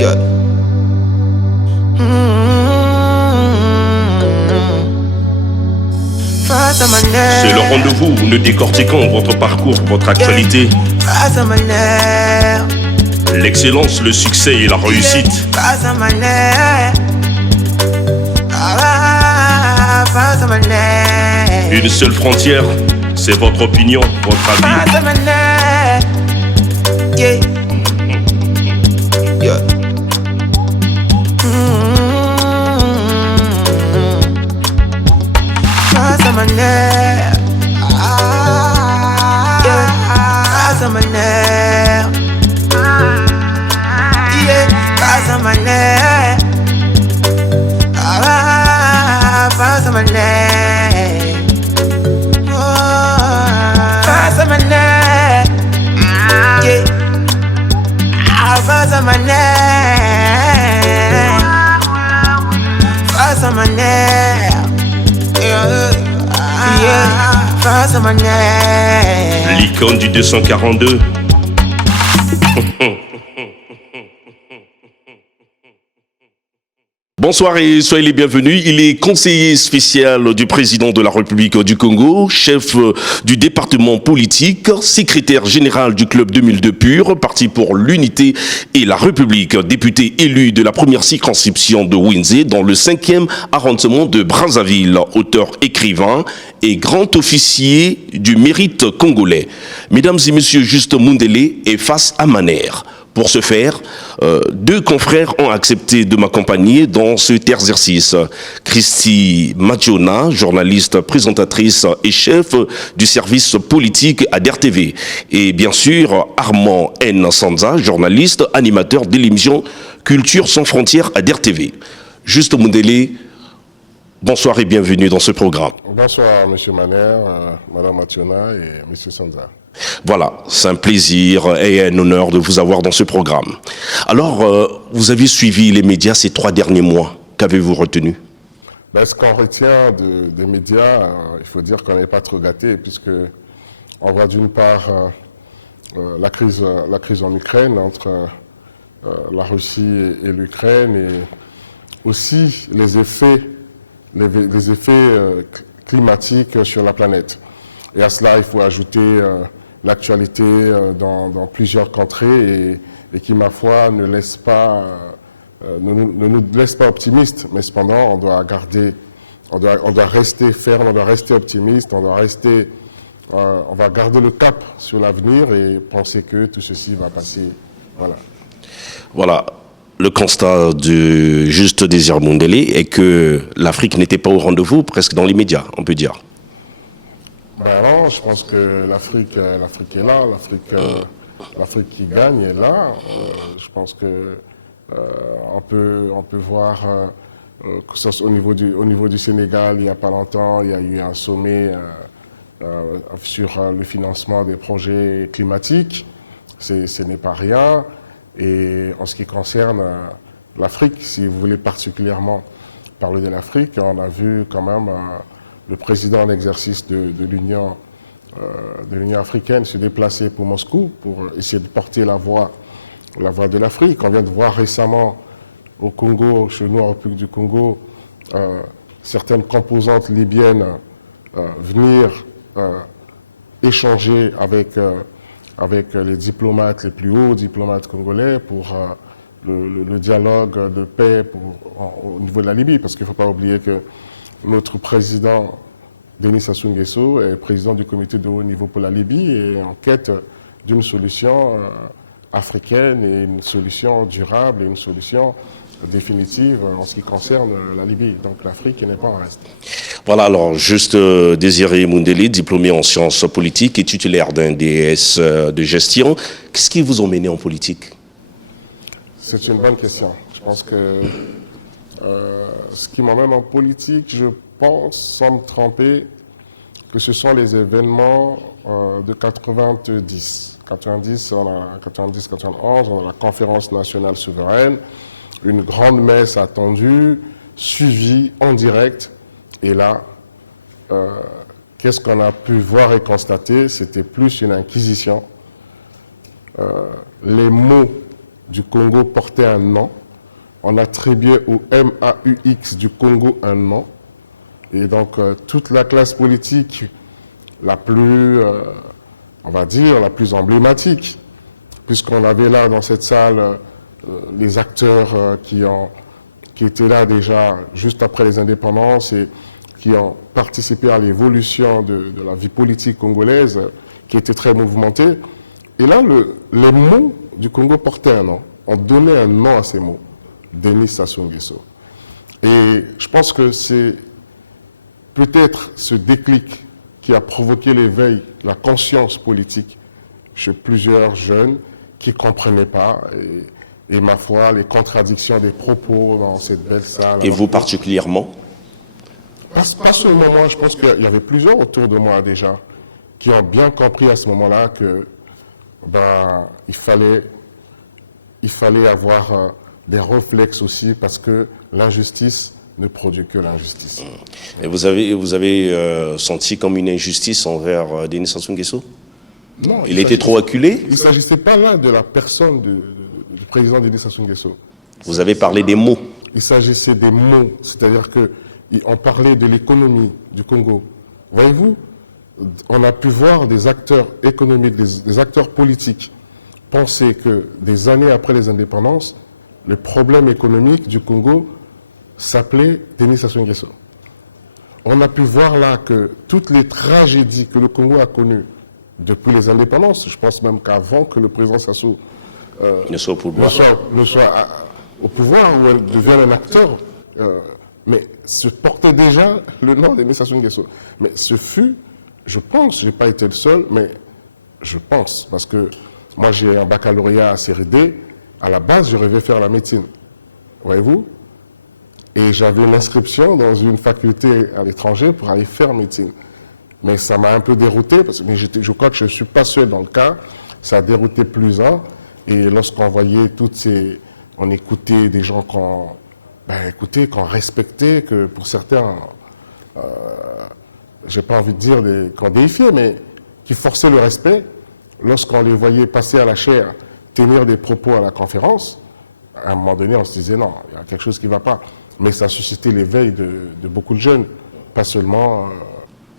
Yeah. C'est le rendez-vous où nous décortiquons votre parcours, votre actualité. L'excellence, le succès et la réussite. Une seule frontière, c'est votre opinion, votre avis. Yeah. Yeah. L'icône du 242. Bonsoir et soyez les bienvenus. Il est conseiller spécial du président de la République du Congo, chef du département politique, secrétaire général du club 2002 PUR, Parti pour l'unité et la République, député élu de la première circonscription de Windsé dans le 5e arrondissement de Brazzaville, auteur écrivain et grand officier du mérite congolais. Mesdames et messieurs, Juste Mundele est face à Maner. Pour ce faire, deux confrères ont accepté de m'accompagner dans cet exercice. Christy Madjona, journaliste, présentatrice et chef du service politique à DRTV. Et bien sûr, Armand N. Sanza, journaliste, animateur de l'émission Culture sans frontières à DRTV. Juste Mundele, bonsoir et bienvenue dans ce programme. Bonsoir, M. Maner, Mme Madjona et M. Sanza. Voilà, c'est un plaisir et un honneur de vous avoir dans ce programme. Alors, vous avez suivi les médias ces 3 derniers mois. Qu'avez-vous retenu? Ce qu'on retient des médias, il faut dire qu'on n'est pas trop gâté, puisque on voit d'une part la crise en Ukraine, entre la Russie et l'Ukraine, et aussi les effets climatiques sur la planète. Et à cela, il faut ajouter l'actualité dans plusieurs contrées et qui, ma foi, ne nous laisse pas optimistes. Mais cependant, on doit rester ferme, on doit rester optimiste, on va garder le cap sur l'avenir et penser que tout ceci va passer. Voilà. Le constat du Juste Désir Mundele est que l'Afrique n'était pas au rendez-vous, presque dans les médias, on peut dire. Non, je pense que l'Afrique est là, l'Afrique qui gagne est là. Je pense que on peut voir que ce soit au niveau du Sénégal, il n'y a pas longtemps, il y a eu un sommet sur le financement des projets climatiques. Ce n'est pas rien. Et en ce qui concerne l'Afrique, si vous voulez particulièrement parler de l'Afrique, on a vu quand même le président en exercice de l'Union africaine se déplacer pour Moscou pour essayer de porter la voix de l'Afrique. On vient de voir récemment au Congo, chez nous en République du Congo, certaines composantes libyennes venir échanger avec les diplomates, les plus hauts diplomates congolais pour le dialogue de paix au niveau de la Libye. Parce qu'il ne faut pas oublier que notre président, Denis Sassou Nguesso, est président du comité de haut niveau pour la Libye et est en quête d'une solution africaine et une solution durable et une solution définitive en ce qui concerne la Libye. Donc l'Afrique n'est pas en reste. Voilà, alors, Juste Désiré Mundele, diplômé en sciences politiques et titulaire d'un DS de gestion. Qu'est-ce qui vous a mené en politique? C'est une bonne question. Je pense que ce qui m'emmène en politique, je pense, sans me tromper, que ce sont les événements de 90. 90, 91, on a la conférence nationale souveraine, une grande messe attendue, suivie en direct. Et là, qu'est-ce qu'on a pu voir et constater? C'était plus une inquisition. Les mots du Congo portait un nom. On attribuait au MAUX du Congo un nom. Et donc, toute la classe politique la plus, on va dire, la plus emblématique, puisqu'on avait là dans cette salle les acteurs qui étaient là déjà juste après les indépendances et qui ont participé à l'évolution de la vie politique congolaise, qui était très mouvementée. Et là, les mots du Congo portaient un nom. On donnait un nom à ces mots. Denis Sassou Nguesso. Et je pense que c'est peut-être ce déclic qui a provoqué l'éveil, la conscience politique chez plusieurs jeunes qui ne comprenaient pas, et ma foi, les contradictions des propos dans cette belle salle. Et vous particulièrement? Pas seulement moi, je pense qu'il y avait plusieurs autour de moi déjà qui ont bien compris à ce moment-là que il fallait avoir des réflexes aussi, parce que l'injustice ne produit que l'injustice. Et vous avez senti comme une injustice envers Denis Sassou Nguesso? Non. Il était trop acculé? Il ne s'agissait pas là de la personne du président Denis Sassou Nguesso. Vous avez parlé des mots. Il s'agissait des mots, c'est-à-dire qu'on parlait de l'économie du Congo. Voyez-vous, on a pu voir des acteurs économiques, des acteurs politiques penser que des années après les indépendances, le problème économique du Congo s'appelait Denis Sassou Nguesso. On a pu voir là que toutes les tragédies que le Congo a connues depuis les indépendances, je pense même qu'avant que le président Sassou ne soit au pouvoir, au pouvoir, où elle devienne un acteur, mais se portait déjà le nom de Denis Sassou Nguesso. Mais ce fut, je pense, je n'ai pas été le seul, mais je pense, parce que moi j'ai un baccalauréat à série D, à la base je rêvais faire la médecine, voyez-vous, et j'avais une inscription dans une faculté à l'étranger pour aller faire médecine. Mais ça m'a un peu dérouté, parce que je crois que je ne suis pas seul dans le cas, ça a dérouté plusieurs, et lorsqu'on voyait on écoutait des gens qu'on respectait, que pour certains, j'ai pas envie de dire qu'on déifiait, mais qui forçaient le respect, lorsqu'on les voyait passer à la chaire, tenir des propos à la conférence, à un moment donné, on se disait non, il y a quelque chose qui ne va pas. Mais ça a suscité l'éveil de beaucoup de jeunes, pas seulement...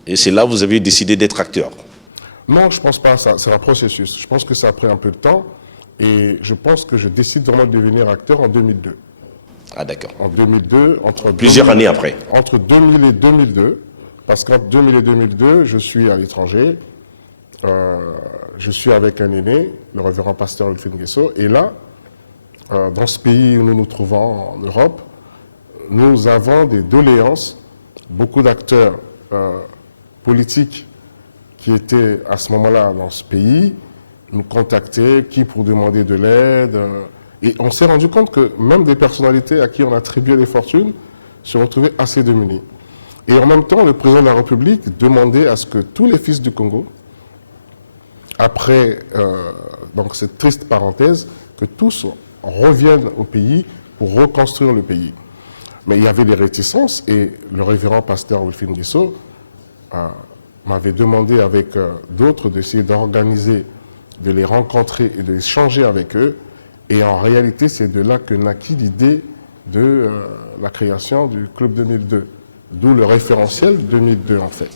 Et c'est là que vous avez décidé d'être acteur? Non, je ne pense pas. C'est un processus. Je pense que ça a pris un peu de temps. Et je pense que je décide vraiment de devenir acteur en 2002. Ah d'accord. En 2002, Plusieurs années après. Entre 2000 et 2002, parce qu'entre 2000 et 2002, je suis à l'étranger. Je suis avec un aîné, le révérend pasteur Wilfried Nguesso. Et là, dans ce pays où nous nous trouvons en Europe, nous avons des doléances. Beaucoup d'acteurs politiques qui étaient à ce moment-là dans ce pays nous contactaient, qui pour demander de l'aide. Et on s'est rendu compte que même des personnalités à qui on attribuait des fortunes se retrouvaient assez démunis. Et en même temps, le président de la République demandait à ce que tous les fils du Congo, après donc cette triste parenthèse, que tous reviennent au pays pour reconstruire le pays. Mais il y avait des réticences et le révérend pasteur Wilfried Nguesso m'avait demandé avec d'autres d'essayer d'organiser, de les rencontrer et d'échanger avec eux. Et en réalité, c'est de là que naquit l'idée de la création du Club 2002. D'où le référentiel 2002, en fait.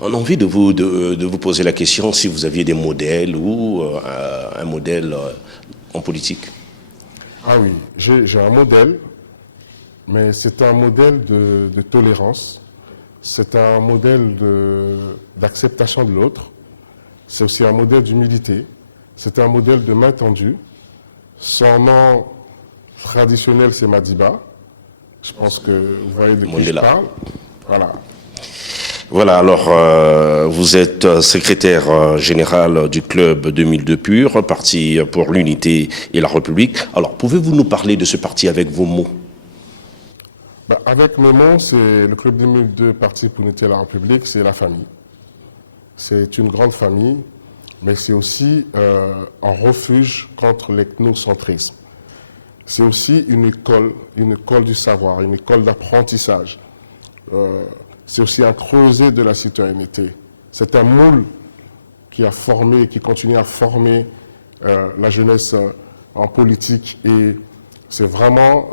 On a envie de vous poser la question si vous aviez des modèles ou un modèle en politique. Ah oui, j'ai un modèle, mais c'est un modèle de tolérance. C'est un modèle d'acceptation de l'autre. C'est aussi un modèle d'humilité. C'est un modèle de main tendue. Son nom traditionnel, c'est Madiba. Je pense que vous voyez de qui je parle. Voilà. Voilà, alors vous êtes secrétaire général du Club 2002 Pur, Parti pour l'Unité et la République. Alors, pouvez-vous nous parler de ce parti avec vos mots? Avec mes mots, c'est le Club 2002, Parti pour l'Unité et la République, c'est la famille. C'est une grande famille, mais c'est aussi un refuge contre l'ethnocentrisme. C'est aussi une école du savoir, une école d'apprentissage. C'est aussi un creuset de la citoyenneté. C'est un moule qui a formé, qui continue à former la jeunesse en politique et c'est vraiment,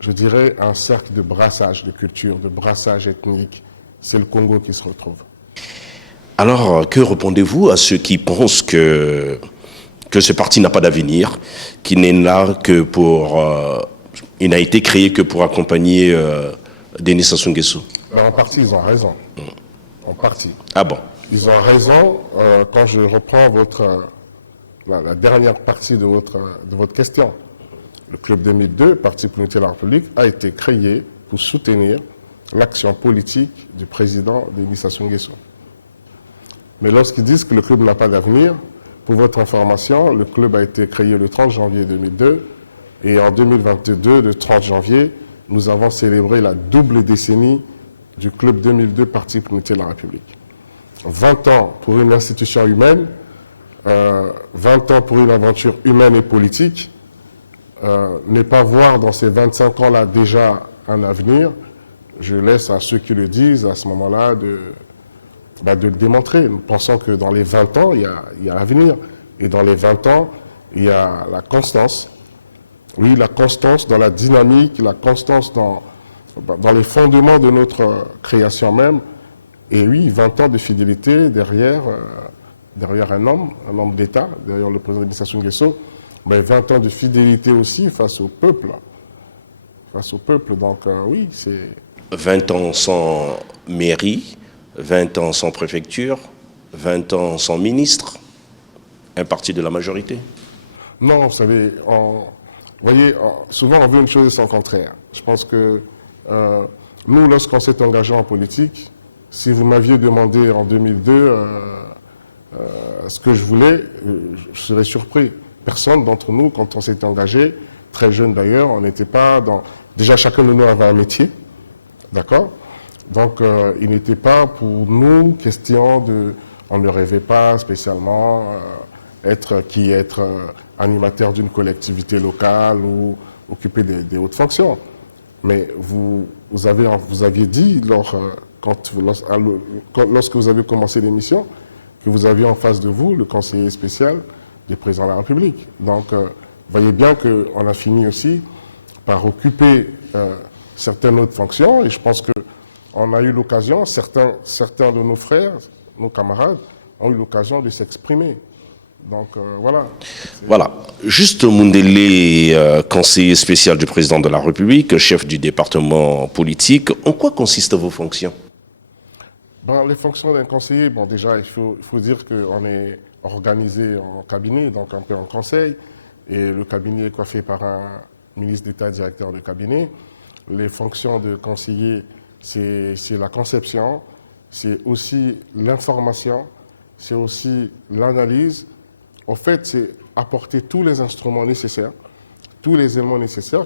je dirais, un cercle de brassage de culture, de brassage ethnique. C'est le Congo qui se retrouve. Alors, que répondez-vous à ceux qui pensent que ce parti n'a pas d'avenir, qu'il n'est là que pour... il n'a été créé que pour accompagner Denis Sassou Nguesso? En partie, ils ont raison. En partie. Ah bon? Ils ont raison. Quand je reprends la dernière partie de votre question, le Club 2002, Parti pour l'unité de la République, a été créé pour soutenir l'action politique du président Denis Sassou Nguesso. Mais lorsqu'ils disent que le club n'a pas d'avenir, pour votre information, le club a été créé le 30 janvier 2002 et en 2022, le 30 janvier, nous avons célébré la double décennie du Club 2002, Parti pour l'unité de la République. 20 ans pour une institution humaine, 20 ans pour une aventure humaine et politique, ne pas voir dans ces 25 ans-là déjà un avenir, je laisse à ceux qui le disent à ce moment-là de le démontrer. Nous pensons que dans les 20 ans, il y a l'avenir. Et dans les 20 ans, il y a la constance. Oui, la constance dans la dynamique, la constance dans les fondements de notre création même. Et oui, 20 ans de fidélité derrière un homme d'État, derrière le président Denis Sassou Nguesso, mais 20 ans de fidélité aussi face au peuple. Donc oui, c'est... 20 ans sans mairie, 20 ans sans préfecture, 20 ans sans ministre, un parti de la majorité? Non, vous savez, vous voyez, souvent on veut une chose et son contraire. Je pense que nous, lorsqu'on s'est engagé en politique, si vous m'aviez demandé en 2002 ce que je voulais, je serais surpris. Personne d'entre nous, quand on s'est engagé, très jeune d'ailleurs, on n'était pas dans... Déjà, chacun de nous avait un métier, d'accord? Donc, il n'était pas pour nous question de... On ne rêvait pas spécialement être animateur d'une collectivité locale ou occuper des hautes fonctions. Mais vous aviez dit, lorsque vous avez commencé l'émission, que vous aviez en face de vous le conseiller spécial du président de la République. Donc, vous voyez bien qu'on a fini aussi par occuper certaines autres fonctions. Et je pense qu'on a eu l'occasion, certains de nos frères, nos camarades, ont eu l'occasion de s'exprimer. Donc, voilà. Voilà. Juste Mundele, conseiller spécial du président de la République, chef du département politique. En quoi consistent vos fonctions? Les fonctions d'un conseiller, déjà, il faut dire qu'on est organisé en cabinet, donc un peu en conseil, et le cabinet est coiffé par un ministre d'État, directeur de cabinet. Les fonctions de conseiller, c'est la conception, c'est aussi l'information, c'est aussi l'analyse. En fait, c'est apporter tous les instruments nécessaires, tous les éléments nécessaires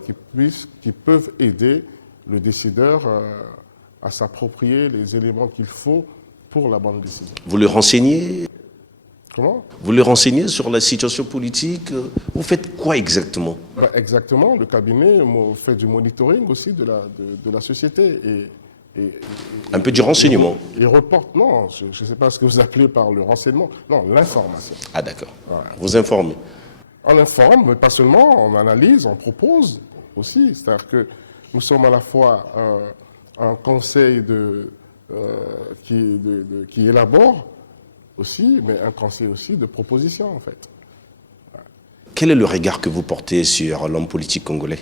qui peuvent aider le décideur à s'approprier les éléments qu'il faut pour la bonne décision. Vous le renseignez? Comment? Vous le renseignez sur la situation politique? Vous faites quoi exactement? Exactement, le cabinet fait du monitoring aussi de la société et un peu du renseignement? Il reporte, non, je ne sais pas ce que vous appelez par le renseignement, non, l'information. Ah d'accord, voilà. Vous informez? On informe, mais pas seulement, on analyse, on propose aussi. C'est-à-dire que nous sommes à la fois un conseil qui élabore aussi, mais un conseil aussi de proposition en fait. Quel est le regard que vous portez sur l'homme politique congolais?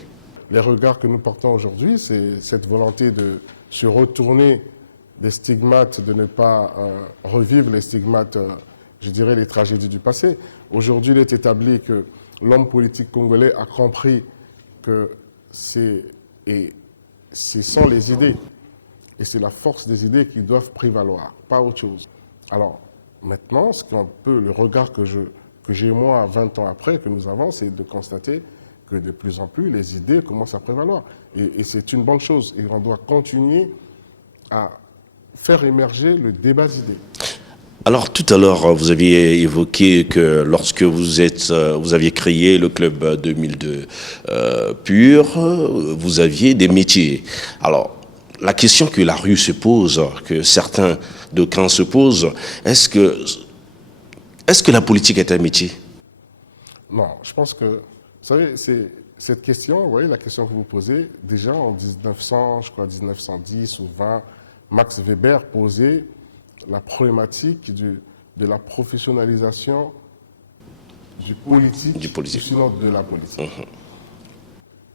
Les regards que nous portons aujourd'hui, c'est cette volonté de se retourner des stigmates, de ne pas revivre les stigmates, je dirais les tragédies du passé. Aujourd'hui, il est établi que l'homme politique congolais a compris que ce sont les idées, et c'est la force des idées qui doivent prévaloir, pas autre chose. Alors, maintenant, le regard que j'ai moi 20 ans après, que nous avons, c'est de constater que de plus en plus les idées commencent à prévaloir. Et c'est une bonne chose. Et on doit continuer à faire émerger le débat d'idées. Alors tout à l'heure, vous aviez évoqué que lorsque vous aviez créé le Club 2002 PUR, vous aviez des métiers. Alors, la question que la rue se pose, que certains d'aucuns se posent, est-ce que la politique est un métier? Non, je pense que, vous savez, c'est cette question, vous voyez la question que vous posez, déjà en 1900, je crois 1910 ou 20, Max Weber posait la problématique de la professionnalisation du politique, sinon de la politique.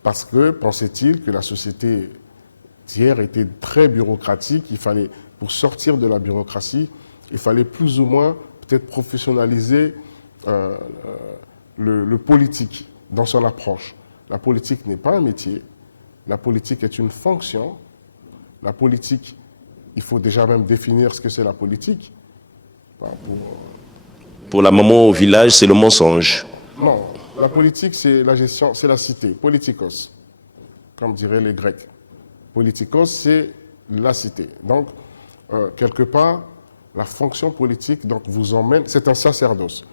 Parce que, pensait-il, que la société d'hier était très bureaucratique, il fallait, pour sortir de la bureaucratie, il fallait plus ou moins peut-être professionnaliser le politique dans son approche. La politique n'est pas un métier, la politique est une fonction. La politique, il faut déjà même définir ce que c'est la politique. Pour la maman au village, c'est le mensonge. Non, la politique, c'est la gestion, c'est la cité, politikos, comme diraient les Grecs. Politikos, c'est la cité. Donc, quelque part, la fonction politique donc, vous emmène, c'est un sacerdoce,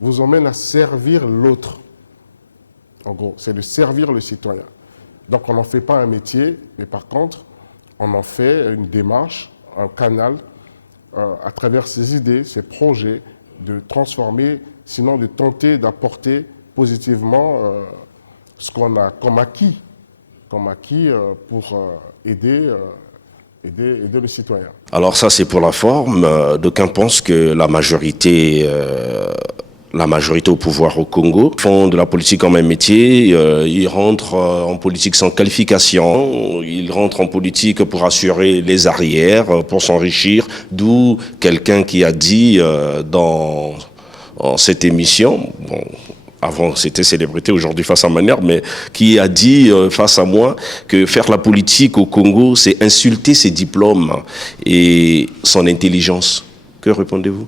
vous emmène à servir l'autre. En gros, c'est de servir le citoyen. Donc, on n'en fait pas un métier, mais par contre, on en fait une démarche, un canal, à travers ses idées, ses projets, de transformer, sinon de tenter d'apporter positivement ce qu'on a comme acquis pour aider le citoyen. Alors ça, c'est pour la forme. D'aucuns pensent que la majorité au pouvoir au Congo font de la politique comme un métier. Ils rentrent en politique sans qualification. Ils rentrent en politique pour assurer les arrières, pour s'enrichir. D'où quelqu'un qui a dit dans cette émission, bon, avant c'était célébrité, aujourd'hui face à manière, mais qui a dit face à moi que faire la politique au Congo, c'est insulter ses diplômes et son intelligence. Que répondez-vous ?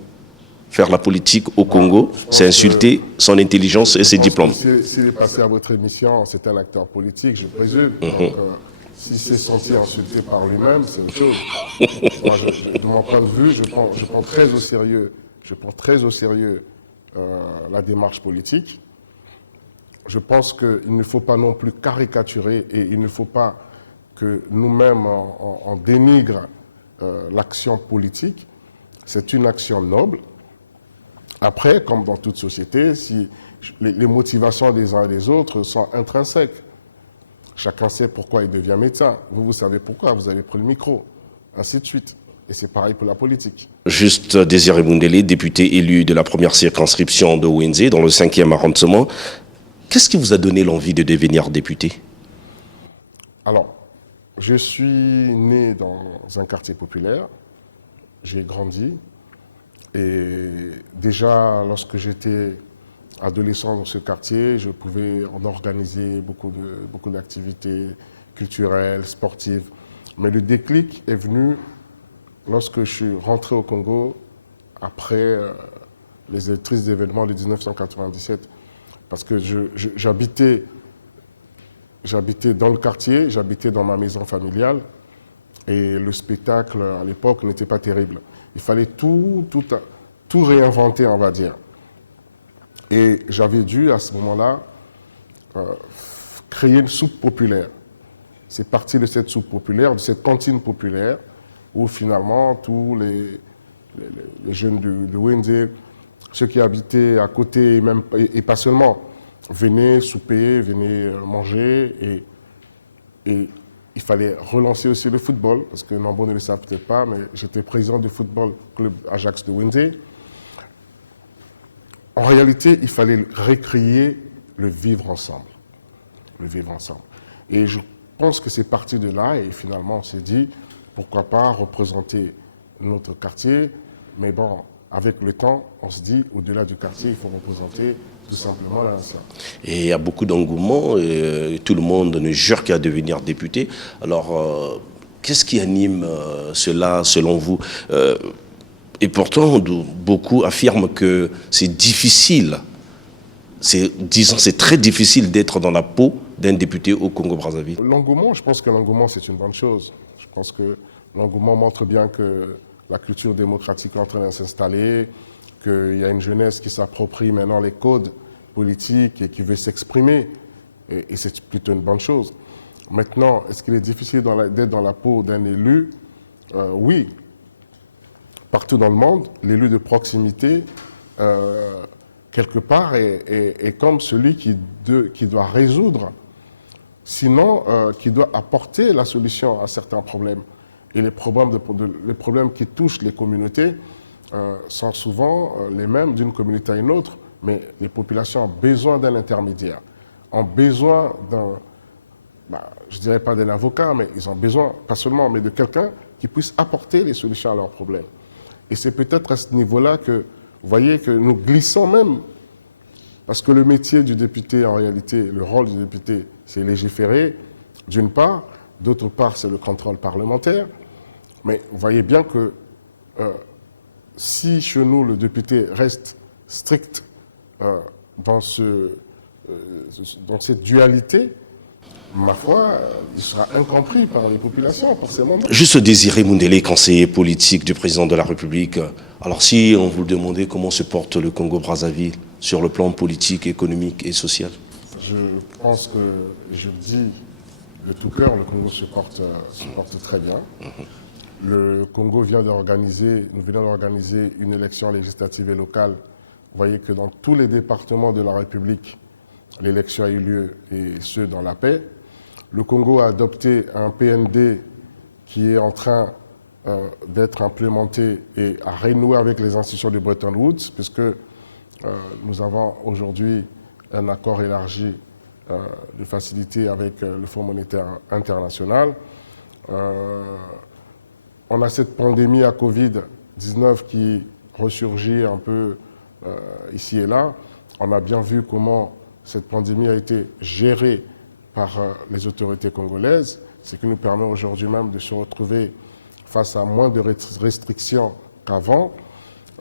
Faire la politique au Congo, c'est insulter son intelligence et ses diplômes. S'il est passé à votre émission, c'est un acteur politique, je présume. Donc, si c'est censé insulter par lui-même, c'est autre chose. Moi, de mon point de vue, je prends très au sérieux la démarche politique. Je pense qu'il ne faut pas non plus caricaturer et il ne faut pas que nous-mêmes on dénigre l'action politique. C'est une action noble. Après, comme dans toute société, si les motivations des uns et des autres sont intrinsèques. Chacun sait pourquoi il devient médecin. Vous savez pourquoi, vous avez pris le micro, ainsi de suite. Et c'est pareil pour la politique. Juste Désiré Boundélé, député élu de la première circonscription de Ouenzé, dans le 5e arrondissement. Qu'est-ce qui vous a donné l'envie de devenir député ? Alors, je suis né dans un quartier populaire. J'ai grandi. Et déjà, lorsque j'étais adolescent dans ce quartier, je pouvais en organiser beaucoup d'activités culturelles, sportives. Mais le déclic est venu lorsque je suis rentré au Congo après les tristes événements de 1997. Parce que j'habitais dans le quartier, j'habitais dans ma maison familiale et le spectacle à l'époque n'était pas terrible. Il fallait tout réinventer, on va dire. Et j'avais dû, à ce moment-là, créer une soupe populaire. C'est parti de cette soupe populaire, de cette cantine populaire, où finalement, tous les jeunes de Ouenzé, ceux qui habitaient à côté, et pas seulement, venaient souper, venaient manger, et il fallait relancer aussi le football, parce que nombreux ne le savent peut-être pas, mais j'étais président du football club Ajax de Ouenzé. En réalité, il fallait recréer le vivre ensemble. Le vivre ensemble. Et je pense que c'est parti de là, et finalement on s'est dit, pourquoi pas représenter notre quartier, mais bon, avec le temps, on se dit, au-delà du quartier, il faut représenter tout simplement la nation. Et il y a beaucoup d'engouement, tout le monde ne jure qu'à devenir député. Alors, qu'est-ce qui anime cela, selon vous ? Et pourtant, beaucoup affirment que c'est difficile. C'est très difficile d'être dans la peau d'un député au Congo-Brazzaville. L'engouement, je pense que l'engouement, c'est une bonne chose. Je pense que l'engouement montre bien que la culture démocratique est en train de s'installer, qu'il y a une jeunesse qui s'approprie maintenant les codes politiques et qui veut s'exprimer. Et c'est plutôt une bonne chose. Maintenant, est-ce qu'il est difficile d'être dans la peau d'un élu ? Oui. Partout dans le monde, l'élu de proximité, quelque part, est comme celui qui doit résoudre, sinon qui doit apporter la solution à certains problèmes. Et les problèmes qui touchent les communautés sont souvent les mêmes d'une communauté à une autre, mais les populations ont besoin d'un intermédiaire, ont besoin d'un, je ne dirais pas d'un avocat, mais ils ont besoin, pas seulement, mais de quelqu'un qui puisse apporter les solutions à leurs problèmes. Et c'est peut-être à ce niveau-là que, vous voyez, que nous glissons même, parce que le métier du député, en réalité, le rôle du député, c'est légiférer, d'une part, d'autre part, c'est le contrôle parlementaire. Mais vous voyez bien que si chez nous, le député reste strict dans cette dualité, ma foi, il sera incompris par les populations, forcément. Juste Désiré Moundélé, conseiller politique du président de la République. Alors si on vous demandait comment se porte le Congo-Brazzaville sur le plan politique, économique et social? Je pense que, je dis de tout cœur, le Congo se porte très bien. Le Congo nous venons d'organiser une élection législative et locale. Vous voyez que dans tous les départements de la République, l'élection a eu lieu, et ce, dans la paix. Le Congo a adopté un PND qui est en train d'être implémenté et à renouer avec les institutions de Bretton Woods, puisque nous avons aujourd'hui un accord élargi de facilité avec le Fonds monétaire international. On a cette pandémie à Covid-19 qui ressurgit un peu ici et là. On a bien vu comment cette pandémie a été gérée par les autorités congolaises, ce qui nous permet aujourd'hui même de se retrouver face à moins de restrictions qu'avant.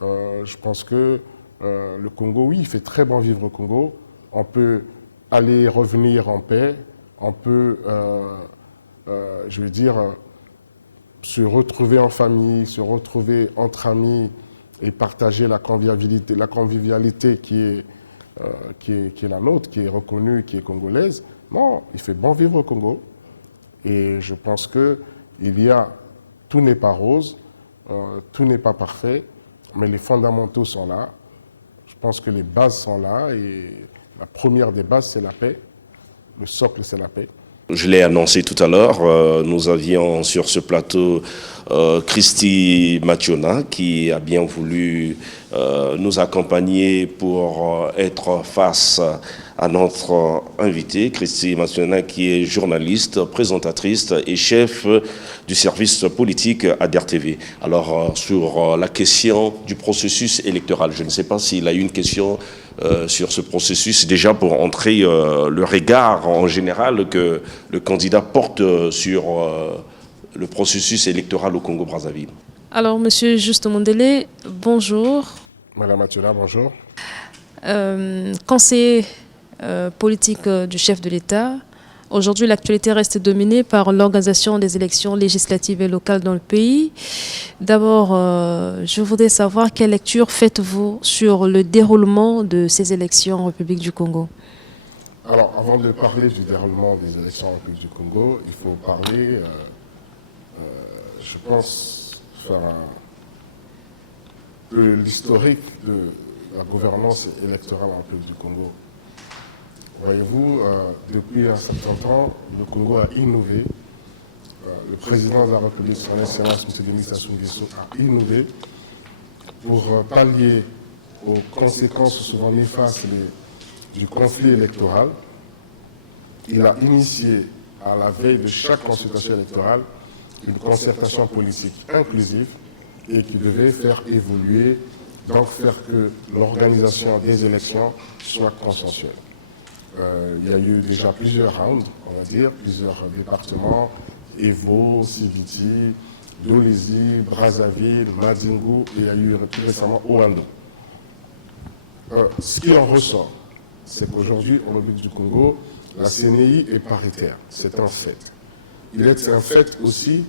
Je pense que le Congo, oui, il fait très bon vivre au Congo. On peut aller et revenir en paix. On peut, je veux dire, se retrouver en famille, se retrouver entre amis et partager la convivialité qui est la nôtre, qui est reconnue, qui est congolaise. Non, il fait bon vivre au Congo. Et je pense que tout n'est pas rose, tout n'est pas parfait, mais les fondamentaux sont là. Je pense que les bases sont là et la première des bases, c'est la paix. Le socle, c'est la paix. Je l'ai annoncé tout à l'heure, nous avions sur ce plateau Christy Mationa qui a bien voulu nous accompagner pour être face à notre invité, Christy Mationa, qui est journaliste, présentatrice et chef du service politique à DER-TV. Alors, sur la question du processus électoral, je ne sais pas s'il a eu une question sur ce processus, déjà pour entrer le regard en général que le candidat porte sur le processus électoral au Congo-Brazzaville. Alors, Monsieur Juste Moundélé, bonjour. Madame Mationa, bonjour. Conseiller politique du chef de l'État, aujourd'hui l'actualité reste dominée par l'organisation des élections législatives et locales dans le pays. D'abord, je voudrais savoir quelle lecture faites-vous sur le déroulement de ces élections en République du Congo? Alors, avant de parler du déroulement des élections en République du Congo, il faut parler, je pense, faire l'historique de la gouvernance électorale en République du Congo. Voyez-vous, depuis un certain temps, le Congo a innové. Le président de la République, son Excellence, M. Denis Sassou Nguesso, a innové pour pallier aux conséquences souvent néfastes du conflit électoral. Il a initié, à la veille de chaque consultation électorale, une concertation politique inclusive et qui devait faire évoluer, donc faire que l'organisation des élections soit consensuelle. Il y a eu déjà plusieurs rounds, on va dire, plusieurs départements, Evo, Sibiti, Dolezi, Brazzaville, Madingu, et il y a eu plus récemment Oando. Ce qui en ressort, c'est qu'aujourd'hui, en République du Congo, la CNI est paritaire, c'est un fait. Il est un fait aussi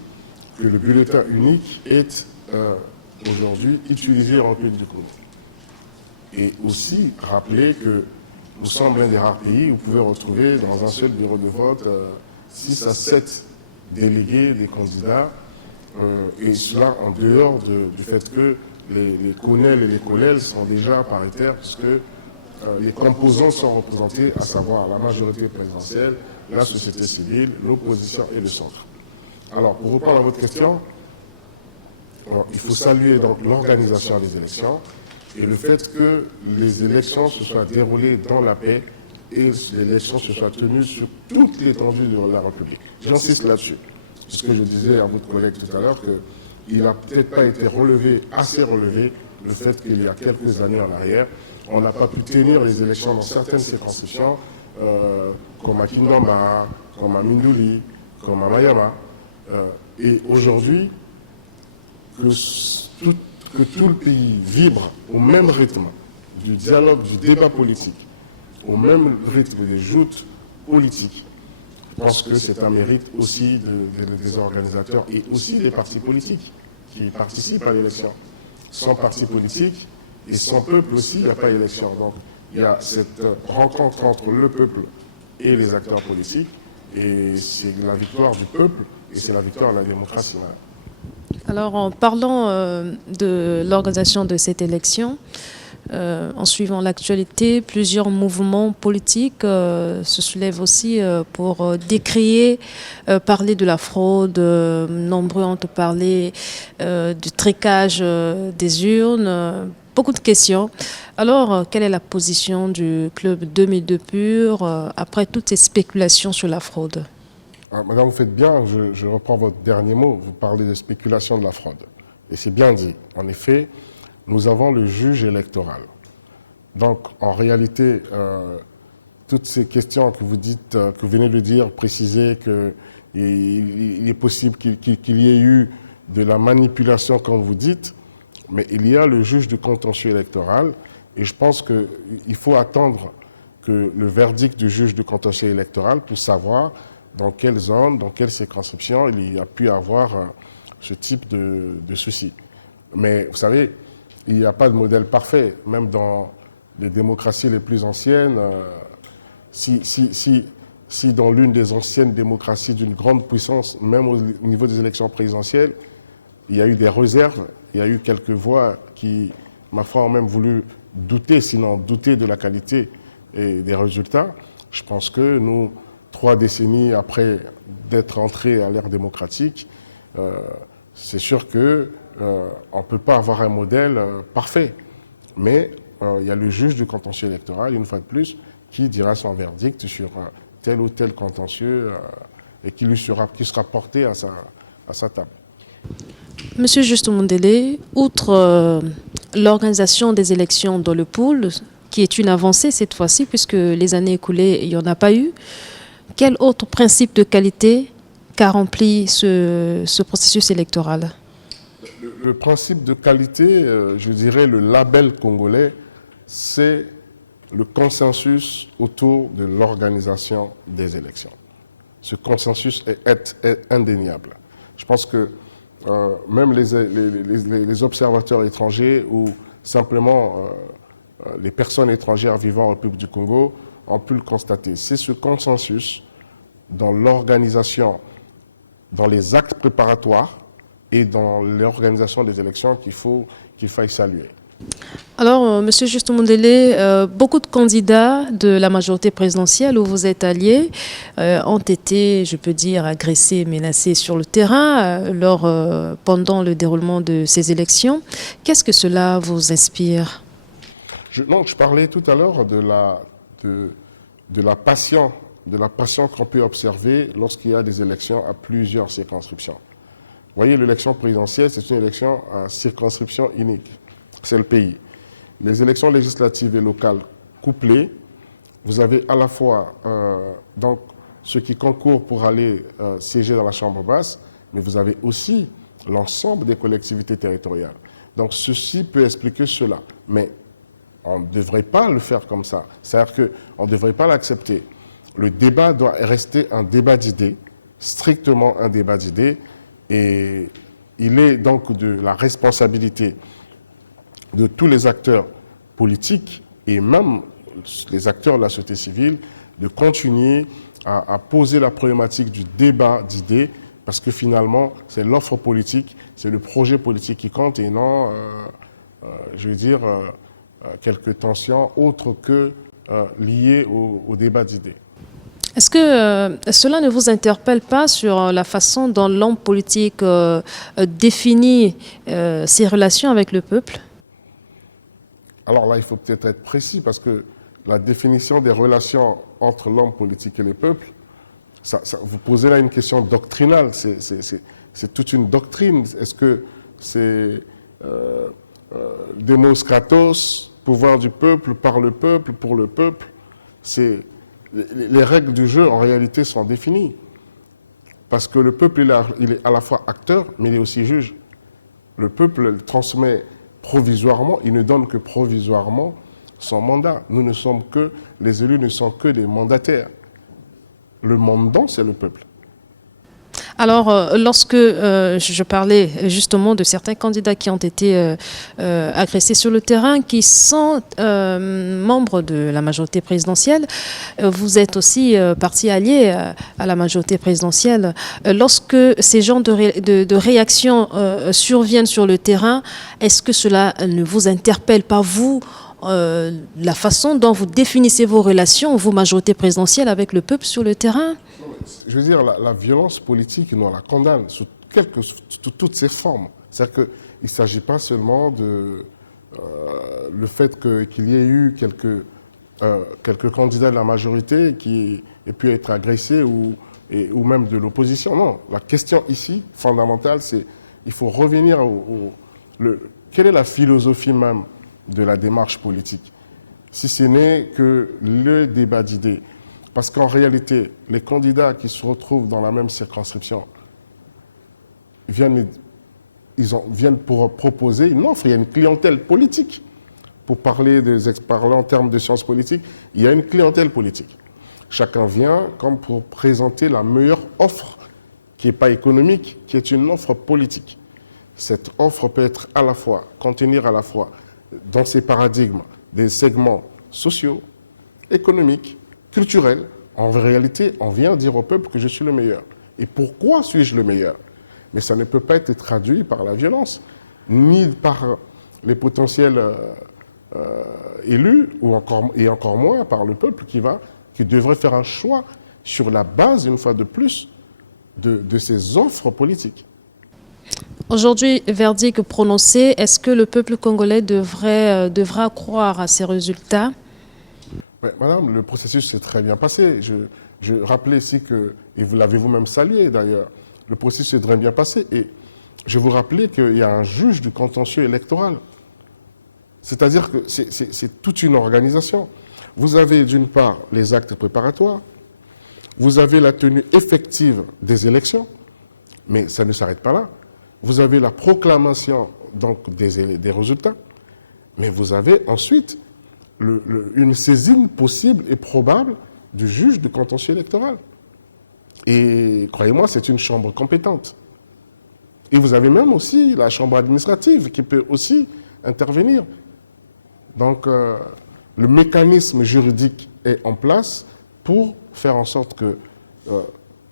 que le bulletin unique est aujourd'hui utilisé en République du Congo. Et aussi rappeler que nous sommes l'un des rares pays où vous pouvez retrouver dans un seul bureau de vote 6 à 7 délégués des candidats, et cela en dehors du fait que les CONEL et les COLEL sont déjà paritaires, puisque les composants sont représentés, à savoir la majorité présidentielle, la société civile, l'opposition et le centre. Alors, pour répondre à votre question, il faut saluer donc l'organisation des élections et le fait que les élections se soient déroulées dans la paix et les élections se soient tenues sur toute l'étendue de la République. J'insiste là-dessus. C'est ce que je disais à votre collègue tout à l'heure, qu'il n'a peut-être pas été assez relevé, le fait qu'il y a quelques années en arrière, on n'a pas pu tenir les élections dans certaines circonscriptions, comme à Kindamba, comme à Mindouli, comme à Mayama. Et aujourd'hui, que tout le pays vibre au même rythme du dialogue, du débat politique, au même rythme des joutes politiques, je pense que c'est un mérite aussi des organisateurs et aussi des partis politiques qui participent à l'élection. Sans parti politique et sans peuple aussi, il n'y a pas d'élection. Donc il y a cette rencontre entre le peuple et les acteurs politiques et c'est la victoire du peuple et c'est la victoire de la démocratie. Alors, en parlant de l'organisation de cette élection, en suivant l'actualité, plusieurs mouvements politiques se soulèvent aussi pour décrier, parler de la fraude. Nombreux ont parlé du tricage des urnes. Beaucoup de questions. Alors, quelle est la position du club 2002 Pur après toutes ces spéculations sur la fraude? Madame, vous faites bien, je reprends votre dernier mot, vous parlez de spéculation de la fraude. Et c'est bien dit. En effet, nous avons le juge électoral. Donc, en réalité, toutes ces questions que vous dites, que vous venez de dire, préciser qu'il est possible qu'il y ait eu de la manipulation, comme vous dites, mais il y a le juge du contentieux électoral, et je pense qu'il faut attendre que le verdict du juge du contentieux électoral pour savoir dans quelle zone, dans quelle circonscription il y a pu avoir ce type de souci. Mais vous savez, il n'y a pas de modèle parfait. Même dans les démocraties les plus anciennes, si dans l'une des anciennes démocraties d'une grande puissance, même au niveau des élections présidentielles, il y a eu des réserves, il y a eu quelques voix qui, ma foi, ont même voulu douter, sinon douter de la qualité et des résultats. Je pense que nous, 3 décennies après d'être entrés à l'ère démocratique, c'est sûr que on ne peut pas avoir un modèle parfait. Mais il y a le juge du contentieux électoral, une fois de plus, qui dira son verdict sur tel ou tel contentieux et qui sera porté à sa table. Monsieur Justin Mondele, outre l'organisation des élections dans le pool, qui est une avancée cette fois-ci, puisque les années écoulées, il n'y en a pas eu, quel autre principe de qualité qu'a rempli ce processus électoral? Le principe de qualité, je dirais le label congolais, c'est le consensus autour de l'organisation des élections. Ce consensus est indéniable. Je pense que même les observateurs étrangers ou simplement les personnes étrangères vivant en République du Congo ont pu le constater. C'est ce consensus dans l'organisation, dans les actes préparatoires et dans l'organisation des élections qu'il faille saluer. Alors, Monsieur Justin Mondele, beaucoup de candidats de la majorité présidentielle où vous êtes alliés ont été, je peux dire, agressés, menacés sur le terrain pendant le déroulement de ces élections. Qu'est-ce que cela vous inspire? Je parlais tout à l'heure de la passion qu'on peut observer lorsqu'il y a des élections à plusieurs circonscriptions. Vous voyez, l'élection présidentielle, c'est une élection à circonscription unique. C'est le pays. Les élections législatives et locales couplées, vous avez à la fois donc ceux qui concourent pour aller siéger dans la Chambre basse, mais vous avez aussi l'ensemble des collectivités territoriales. Donc ceci peut expliquer cela. Mais on ne devrait pas le faire comme ça. C'est-à-dire qu'on ne devrait pas l'accepter. Le débat doit rester un débat d'idées, strictement un débat d'idées, et il est donc de la responsabilité de tous les acteurs politiques et même les acteurs de la société civile de continuer à poser la problématique du débat d'idées parce que finalement, c'est l'offre politique, c'est le projet politique qui compte et non, quelques tensions autres que liées au débat d'idées. Est-ce que cela ne vous interpelle pas sur la façon dont l'homme politique définit ses relations avec le peuple? Alors là, il faut peut-être être précis parce que la définition des relations entre l'homme politique et le peuple, vous posez là une question doctrinale, c'est toute une doctrine. Est-ce que c'est Demos Kratos, pouvoir du peuple, par le peuple, pour le peuple? Les règles du jeu, en réalité, sont définies. Parce que le peuple, il est à la fois acteur, mais il est aussi juge. Le peuple transmet provisoirement, il ne donne que provisoirement son mandat. Les élus ne sont que des mandataires. Le mandant, c'est le peuple. Alors, lorsque je parlais justement de certains candidats qui ont été agressés sur le terrain, qui sont membres de la majorité présidentielle, vous êtes aussi parti allié à la majorité présidentielle. Lorsque ces genres de réactions surviennent sur le terrain, est-ce que cela ne vous interpelle pas, vous, la façon dont vous définissez vos relations, vos majorités présidentielles avec le peuple sur le terrain? Je veux dire, la violence politique, nous, on la condamne sous toutes ses formes. C'est-à-dire qu'il ne s'agit pas seulement de le fait qu'il y ait eu quelques candidats de la majorité qui aient pu être agressés ou même de l'opposition. Non, la question ici, fondamentale, c'est il faut revenir quelle est la philosophie même de la démarche politique, si ce n'est que le débat d'idées. Parce qu'en réalité, les candidats qui se retrouvent dans la même circonscription viennent pour proposer une offre. Il y a une clientèle politique. Pour parler en termes de sciences politiques, il y a une clientèle politique. Chacun vient comme pour présenter la meilleure offre, qui n'est pas économique, qui est une offre politique. Cette offre peut être contenir à la fois dans ses paradigmes des segments sociaux, économiques, culturel. En réalité, on vient dire au peuple que je suis le meilleur. Et pourquoi suis-je le meilleur? Mais ça ne peut pas être traduit par la violence, ni par les potentiels élus, et encore moins par le peuple qui devrait faire un choix sur la base, une fois de plus, de ses offres politiques. Aujourd'hui, verdict prononcé, est-ce que le peuple congolais devra croire à ces résultats? Madame, le processus s'est très bien passé. Je rappelais ici et vous l'avez vous-même salué d'ailleurs, le processus s'est très bien passé. Et je vous rappelais qu'il y a un juge du contentieux électoral. C'est-à-dire que c'est toute une organisation. Vous avez d'une part les actes préparatoires, vous avez la tenue effective des élections, mais ça ne s'arrête pas là. Vous avez la proclamation donc, des résultats, mais vous avez ensuite une saisine possible et probable du juge du contentieux électoral. Et croyez-moi, c'est une chambre compétente. Et vous avez même aussi la chambre administrative qui peut aussi intervenir. Donc, le mécanisme juridique est en place pour faire en sorte que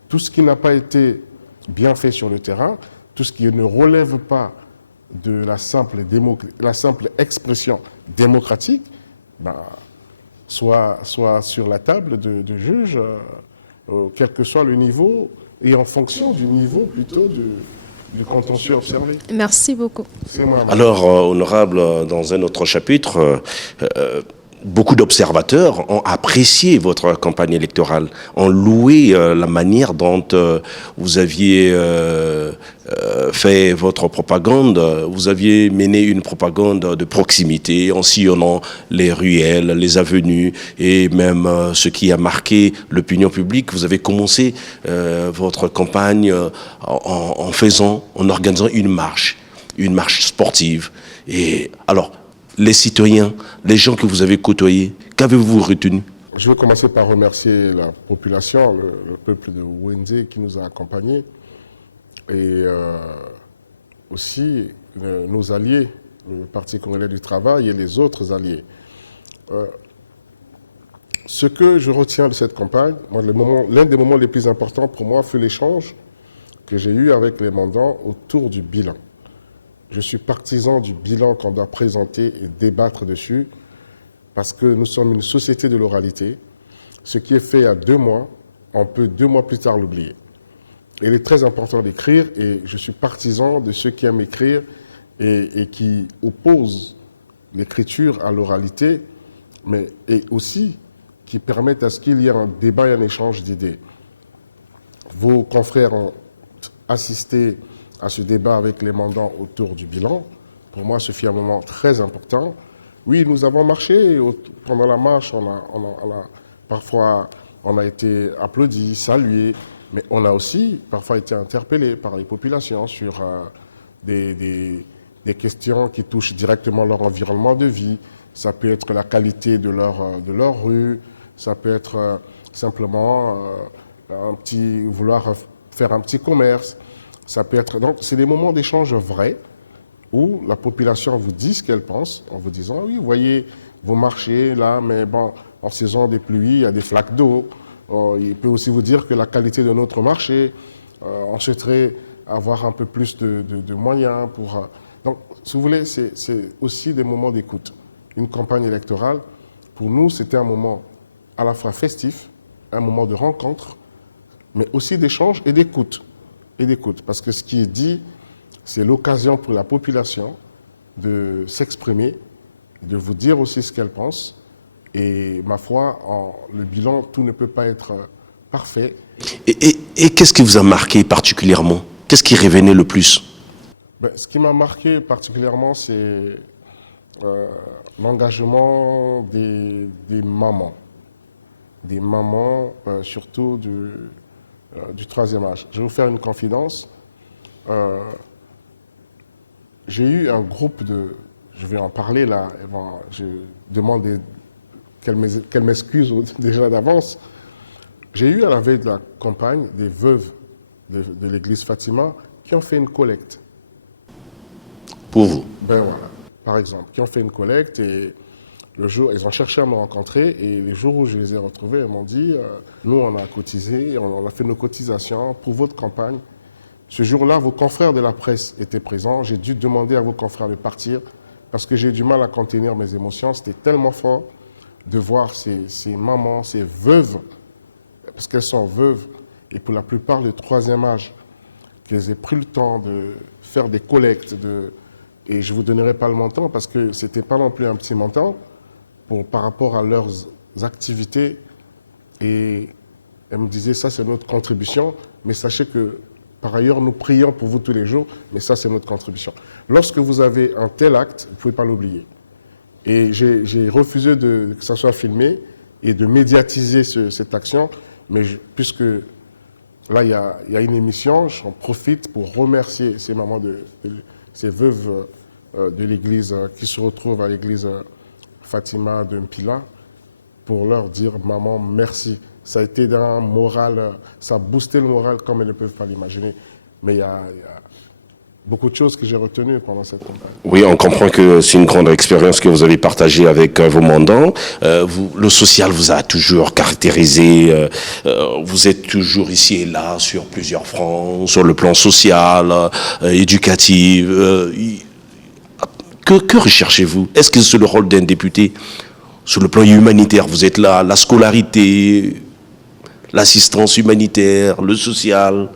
tout ce qui n'a pas été bien fait sur le terrain, tout ce qui ne relève pas de la simple expression démocratique, soit sur la table de juge, quel que soit le niveau, et en fonction du niveau plutôt du contentieux observé. Merci beaucoup. Alors, honorable, dans un autre chapitre, beaucoup d'observateurs ont apprécié votre campagne électorale, ont loué la manière dont vous aviez fait votre propagande. Vous aviez mené une propagande de proximité en sillonnant les ruelles, les avenues et même ce qui a marqué l'opinion publique. Vous avez commencé votre campagne en organisant une marche sportive. Et alors, les citoyens, les gens que vous avez côtoyés, qu'avez-vous retenu? Je vais commencer par remercier la population, le peuple de Wenze qui nous a accompagnés, et aussi nos alliés, le Parti congolais du travail et les autres alliés. Ce que je retiens de cette campagne, l'un des moments les plus importants pour moi fut l'échange que j'ai eu avec les mandants autour du bilan. Je suis partisan du bilan qu'on doit présenter et débattre dessus parce que nous sommes une société de l'oralité. Ce qui est fait il y a 2 mois, on peut 2 mois plus tard l'oublier. Il est très important d'écrire et je suis partisan de ceux qui aiment écrire et qui opposent l'écriture à l'oralité, mais et aussi qui permettent à ce qu'il y ait un débat et un échange d'idées. Vos confrères ont assisté à ce débat avec les mandants autour du bilan. Pour moi, ce fut un moment très important. Oui, nous avons marché. Pendant la marche, parfois, on a été applaudi, salué, mais on a aussi parfois été interpellé par les populations sur des questions qui touchent directement leur environnement de vie. Ça peut être la qualité de leur rue, ça peut être simplement vouloir faire un petit commerce. Ça peut être, donc, c'est des moments d'échange vrais où la population vous dit ce qu'elle pense en vous disant oui, vous voyez, vous marchez là, mais bon, en saison des pluies, il y a des flaques d'eau. Il peut aussi vous dire que la qualité de notre marché, on souhaiterait avoir un peu plus de moyens pour. Donc, si vous voulez, c'est aussi des moments d'écoute. Une campagne électorale, pour nous, c'était un moment à la fois festif, un moment de rencontre, mais aussi d'échange et d'écoute. Parce que ce qui est dit, c'est l'occasion pour la population de s'exprimer, de vous dire aussi ce qu'elle pense. Et ma foi, le bilan, tout ne peut pas être parfait. Et qu'est-ce qui vous a marqué particulièrement? Qu'est-ce qui revenait le plus? Ce qui m'a marqué particulièrement, c'est l'engagement des mamans. Des mamans, surtout du troisième âge. Je vais vous faire une confidence. J'ai eu un groupe je vais en parler là, je demande qu'elle m'excuse déjà d'avance. J'ai eu à la veille de la campagne des veuves de l'église Fatima qui ont fait une collecte. Pour vous? Ben voilà, par exemple, qui ont fait une collecte et le jour, ils ont cherché à me rencontrer et les jours où je les ai retrouvés, elles m'ont dit nous, on a cotisé, on a fait nos cotisations pour votre campagne. Ce jour-là, vos confrères de la presse étaient présents. J'ai dû demander à vos confrères de partir parce que j'ai du mal à contenir mes émotions. C'était tellement fort de voir ces mamans, ces veuves, parce qu'elles sont veuves et pour la plupart de troisième âge, qu'elles aient pris le temps de faire des collectes. Et je ne vous donnerai pas le montant parce que ce n'était pas non plus un petit montant par rapport à leurs activités. Et elles me disaient, ça c'est notre contribution, mais sachez que par ailleurs, nous prions pour vous tous les jours, mais ça c'est notre contribution. Lorsque vous avez un tel acte, vous ne pouvez pas l'oublier. Et j'ai refusé que ça soit filmé et de médiatiser cette action, mais puisque là il y a une émission, j'en profite pour remercier ces mamans, ces veuves de l'église qui se retrouvent à l'église Fatima de Mpila, pour leur dire maman merci. Ça a été d'un moral, ça a boosté le moral comme elles ne peuvent pas l'imaginer. Mais il y a beaucoup de choses que j'ai retenues pendant cette campagne. Oui, on comprend que c'est une grande expérience que vous avez partagée avec vos mandants. Le social vous a toujours caractérisé. Vous êtes toujours ici et là sur plusieurs fronts, sur le plan social, éducatif. Que recherchez-vous? Est-ce que c'est le rôle d'un député? Sur le plan humanitaire, vous êtes là, la scolarité, l'assistance humanitaire, le social,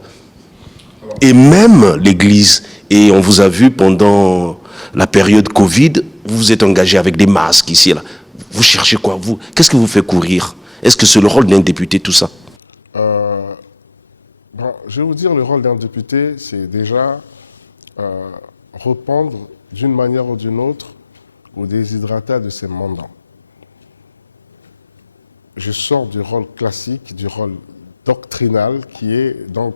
et même l'Église. Et on vous a vu pendant la période Covid, vous vous êtes engagé avec des masques ici et là. Vous cherchez quoi, vous? Qu'est-ce que vous fait courir? Est-ce que c'est le rôle d'un député, tout ça? Je vais vous dire, le rôle d'un député, c'est déjà répondre d'une manière ou d'une autre aux déshydratats de ses mandants. Je sors du rôle classique, du rôle doctrinal, qui est donc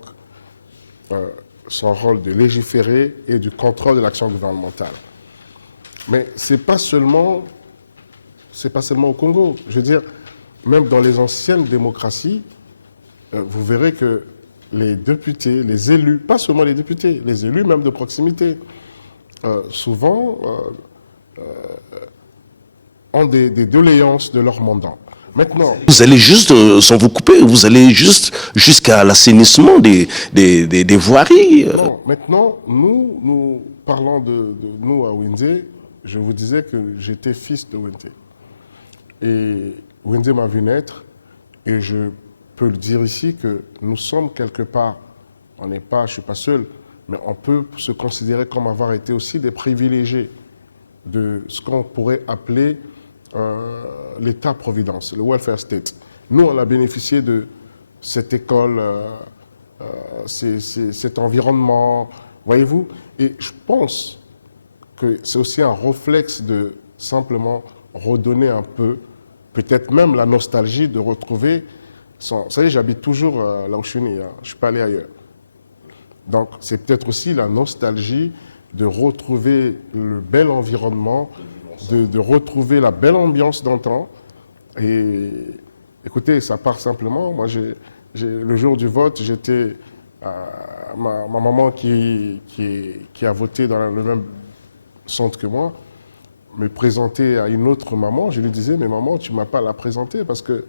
son rôle de légiférer et du contrôle de l'action gouvernementale. Mais ce n'est pas seulement au Congo. Je veux dire, même dans les anciennes démocraties, vous verrez que les députés, les élus, pas seulement les députés, les élus même de proximité, souvent ont des doléances de leurs mandants. Maintenant, vous allez juste, sans vous couper, vous allez juste jusqu'à l'assainissement des voiries. Non, maintenant, nous parlons de nous à Windé. Je vous disais que j'étais fils de Windé. Et Wenze m'a vu naître, et je peux le dire ici que nous sommes quelque part, on n'est pas, je ne suis pas seul, mais on peut se considérer comme avoir été aussi des privilégiés de ce qu'on pourrait appeler l'État-providence, le welfare state. Nous, on a bénéficié de cette école, cet environnement, voyez-vous. Et je pense que c'est aussi un réflexe de simplement redonner un peu, peut-être même la nostalgie de retrouver son... Vous savez, j'habite toujours là où je suis né, hein, je ne suis pas allé ailleurs. Donc, c'est peut-être aussi la nostalgie de retrouver le bel environnement, de retrouver la belle ambiance d'antan. Et écoutez, ça part simplement. Moi, le jour du vote, j'étais ma maman qui a voté dans le même centre que moi, me présenter à une autre maman. Je lui disais, mais maman, tu ne m'as pas la présenter parce que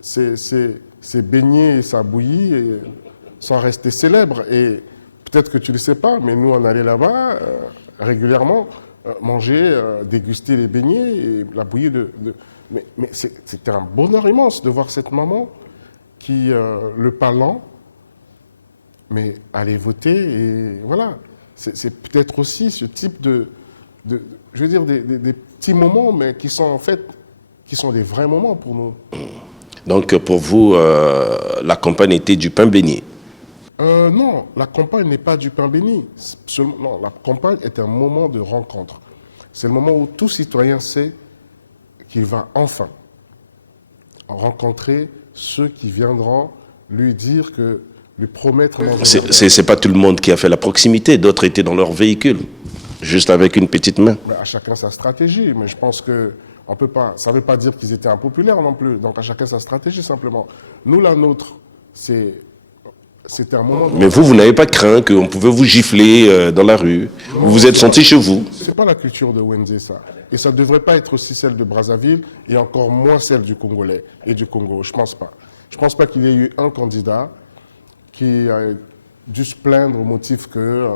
c'est baigné et ça bouillit et sans rester célèbre. Et peut-être que tu ne le sais pas, mais nous, on allait là-bas régulièrement manger, déguster les beignets et la bouillie Mais c'était un bonheur immense de voir cette maman qui, le parlant, mais allait voter. Et voilà, c'est peut-être aussi ce type je veux dire, des petits moments, mais qui sont en fait, qui sont des vrais moments pour nous. Donc pour vous, la campagne était du pain béni? Non, la campagne n'est pas du pain béni. Non, la campagne est un moment de rencontre. C'est le moment où tout citoyen sait qu'il va enfin rencontrer ceux qui viendront lui dire lui promettre... C'est pas tout le monde qui a fait la proximité, d'autres étaient dans leur véhicule, juste avec une petite main. Mais à chacun sa stratégie, mais je pense que on peut pas, ça ne veut pas dire qu'ils étaient impopulaires non plus, donc à chacun sa stratégie simplement. Nous, la nôtre, c'était un moment... Mais vous n'avez pas craint qu'on pouvait vous gifler dans la rue? Vous vous êtes senti chez vous? C'est pas la culture de Wenze, ça. Et ça ne devrait pas être aussi celle de Brazzaville, et encore moins celle du Congolais et du Congo. Je pense pas. Je pense pas qu'il y ait eu un candidat qui a dû se plaindre au motif que,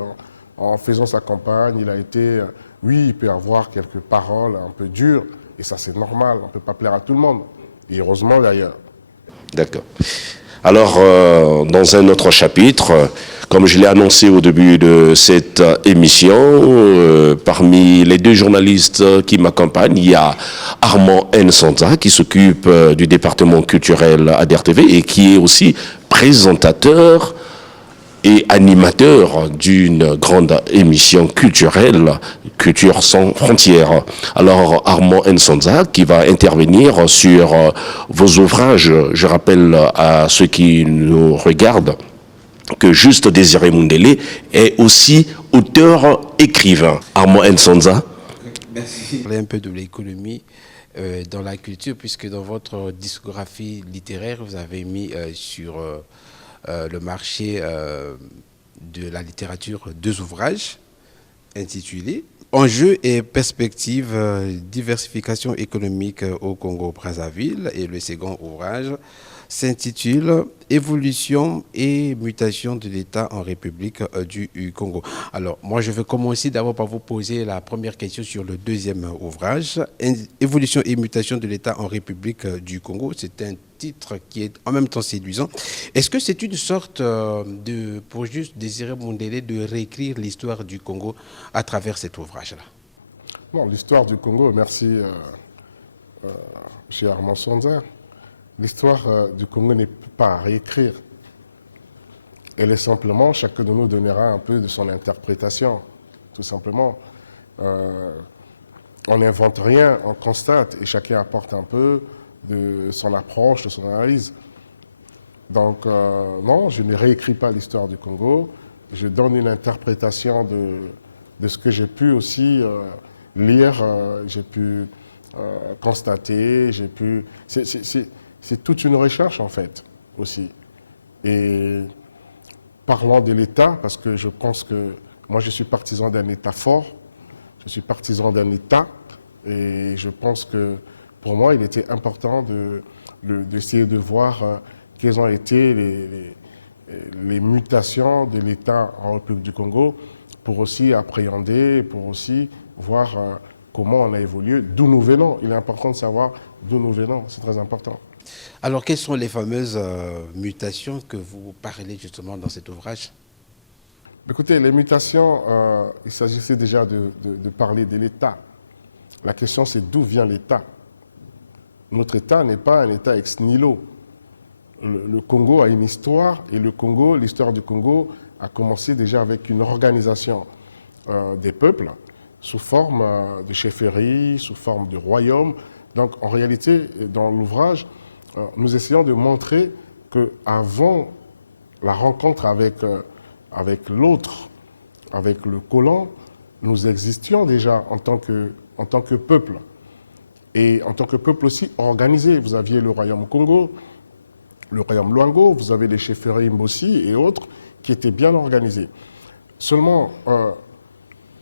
en faisant sa campagne, il a été... oui, il peut avoir quelques paroles un peu dures, et ça c'est normal, on ne peut pas plaire à tout le monde. Et heureusement d'ailleurs. D'accord. Alors, dans un autre chapitre, comme je l'ai annoncé au début de cette émission, parmi les deux journalistes qui m'accompagnent, il y a Armand Nsonza qui s'occupe du département culturel à DRTV et qui est aussi présentateur et animateur d'une grande émission culturelle, Culture sans frontières. Alors Armand Nsonza qui va intervenir sur vos ouvrages. Je rappelle à ceux qui nous regardent que Juste Désiré Mundele est aussi auteur-écrivain. Armand Nsonza. Merci. Parler un peu de l'économie dans la culture, puisque dans votre discographie littéraire, vous avez mis sur le marché de la littérature 2 ouvrages intitulés Enjeux et perspectives, diversification économique au Congo-Brazzaville, et le second ouvrage s'intitule Évolution et mutation de l'État en République du Congo. Alors, moi, je vais commencer d'abord par vous poser la première question sur le deuxième ouvrage, Évolution et mutation de l'État en République du Congo. C'est un titre qui est en même temps séduisant. Est-ce que c'est une sorte pour Juste Désiré Mundele de réécrire l'histoire du Congo à travers cet ouvrage-là? Non, l'histoire du Congo, merci, chez Armand Nsonza. L'histoire du Congo n'est pas à réécrire. Elle est simplement, chacun de nous donnera un peu de son interprétation, tout simplement. On n'invente rien, on constate, et chacun apporte un peu de son approche, de son analyse. Donc, non, je ne réécris pas l'histoire du Congo, je donne une interprétation de ce que j'ai pu aussi lire, j'ai pu constater, j'ai pu... C'est toute une recherche, en fait, aussi. Et parlant de l'État, parce que je pense que moi, je suis partisan d'un État fort, je suis partisan d'un État, et je pense que, pour moi, il était important d'essayer de voir quelles ont été les mutations de l'État en République du Congo, pour aussi appréhender, pour aussi voir comment on a évolué, d'où nous venons. Il est important de savoir d'où nous venons, c'est très important. Alors, quelles sont les fameuses mutations que vous parlez justement dans cet ouvrage? Écoutez, les mutations, il s'agissait déjà de parler de l'État. La question, c'est d'où vient l'État. Notre État n'est pas un État ex nihilo. Le Congo a une histoire, et l'histoire du Congo a commencé déjà avec une organisation des peuples sous forme de chefferies, sous forme de royaumes. Donc, en réalité, dans l'ouvrage, nous essayons de montrer qu'avant la rencontre avec l'autre, avec le colon, nous existions déjà en tant que peuple. Et en tant que peuple aussi organisé. Vous aviez le royaume Congo, le royaume Luango, vous avez les chefferies Mbossi et autres qui étaient bien organisés. Seulement,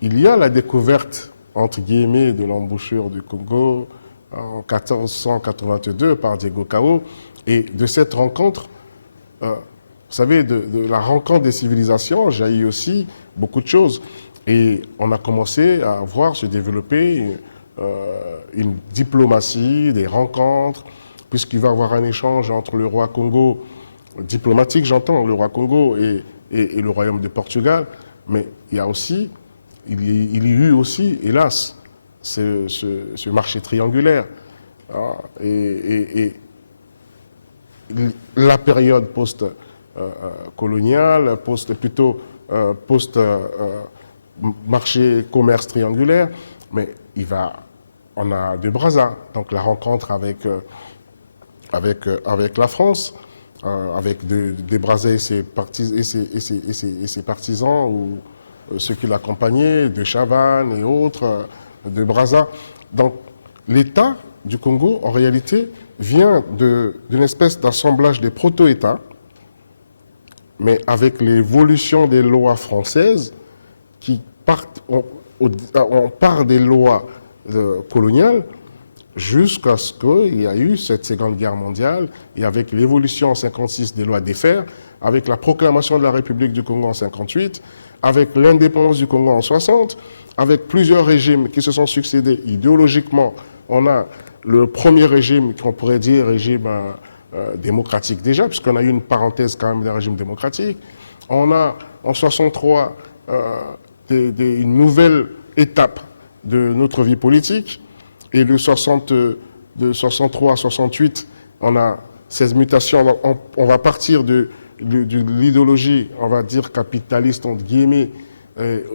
il y a la découverte, entre guillemets, de l'embouchure du Congo en 1482 par Diego Cao. Et de cette rencontre, vous savez, de la rencontre des civilisations, jaillit aussi beaucoup de choses. Et on a commencé à voir se développer une diplomatie, des rencontres, puisqu'il va y avoir un échange entre le roi Congo, diplomatique j'entends, le roi Congo et le royaume de Portugal, mais il y a aussi, il y a eu aussi, hélas, ce marché triangulaire. Et la période post-coloniale, post-marché commerce triangulaire, mais on a de Brazza, donc la rencontre avec la France, avec des Brazza et ses partisans, ou ceux qui l'accompagnaient, de Chavannes et autres, de Brazza. Donc l'État du Congo, en réalité, vient d'une espèce d'assemblage des proto-États, mais avec l'évolution des lois françaises qui partent, on part des lois coloniales jusqu'à ce qu'il y a eu cette Seconde Guerre mondiale, et avec l'évolution en 1956 des lois des fers, avec la proclamation de la République du Congo en 1958, avec l'indépendance du Congo en 1960, avec plusieurs régimes qui se sont succédés idéologiquement. On a le premier régime qu'on pourrait dire régime démocratique déjà, puisqu'on a eu une parenthèse quand même d'un régime démocratique. On a en 1963 une nouvelle étape de notre vie politique, et de 63 à 68, on a ces mutations. On va partir de l'idéologie, on va dire capitaliste entre guillemets,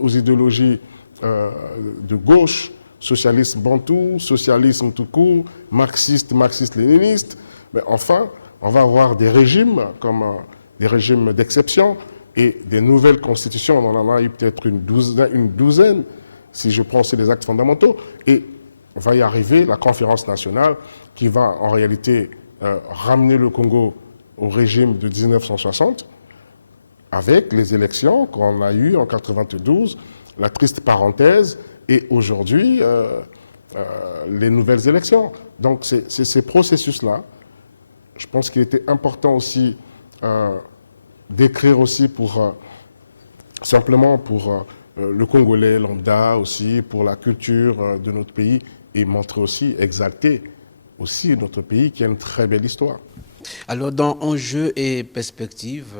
aux idéologies de gauche, socialisme bantou, socialisme tout court, marxiste-léniniste. Mais enfin, on va avoir des régimes comme des régimes d'exception et des nouvelles constitutions. On en a eu peut-être une douzaine, si je prends aussi les actes fondamentaux. Et on va y arriver, la conférence nationale, qui va en réalité ramener le Congo au régime de 1960, avec les élections qu'on a eues en 92, la triste parenthèse, et aujourd'hui, les nouvelles élections. Donc, c'est ces processus-là. Je pense qu'il était important aussi d'écrire aussi simplement pour le Congolais lambda aussi, pour la culture de notre pays, et montrer aussi, exalter aussi notre pays qui a une très belle histoire. Alors, dans Enjeux et perspectives,